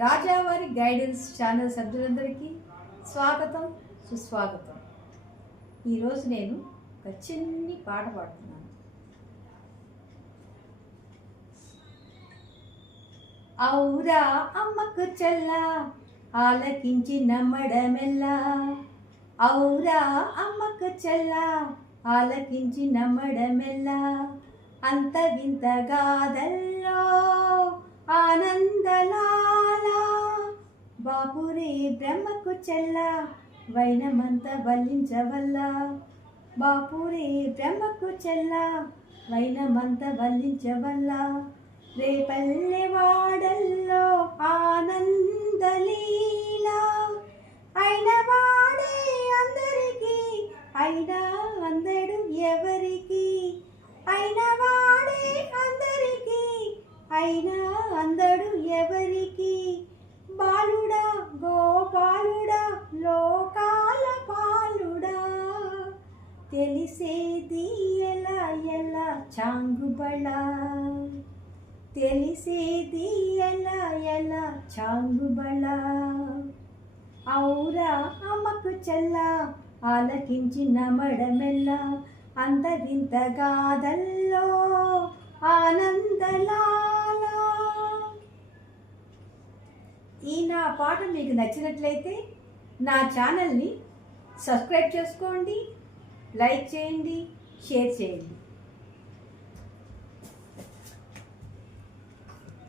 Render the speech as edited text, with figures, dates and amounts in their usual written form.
రాజావారి guidance channel సభ్యులందరికీ స్వాగతం, సుస్వాగతం. ఈరోజు నేను ఒక చిన్ని పాట పాడుతున్నాను. ఔరా అమ్మకు చెల్లా ఆలకించి నమ్మడమెల్లా, ఔరా అమ్మకు చెల్లా ఆలకించి నమ్మడమెల్లా, అంత వింత గాథల్లో ఆనందలాల, బాపురే బ్రహ్మకు చెల్ల వైనమంత వల్లించవల్ల, బాపురే బ్రహ్మకు చెల్ల వైనమంత వల్లించవల్ల, రేపల్లె వాడల్లో ఆనందలీల, అయిన వాడే అందరికీ అయినా అందడు ఎవరికి, అయిన వాడే అందరికీ అయినా అందడు ఎవరికి, బాలుడా గోపాలుడా లోకాల పాలుడా, తెలిసేది ఎలా ఎలా చాంగుబళ, తెలిసేది ఎలా ఎలా చాంగుబళ, ఔరా అమ్మకు చెల్ల ఆలకించి నమ్మడమెల్ల, అంత వింత గాథల్లో ఆనందలాల. ఈ నా పాట మీకు నచ్చినట్లయితే నా ఛానల్ని సబ్స్క్రైబ్ చేసుకోండి, లైక్ చేయండి, షేర్ చేయండి.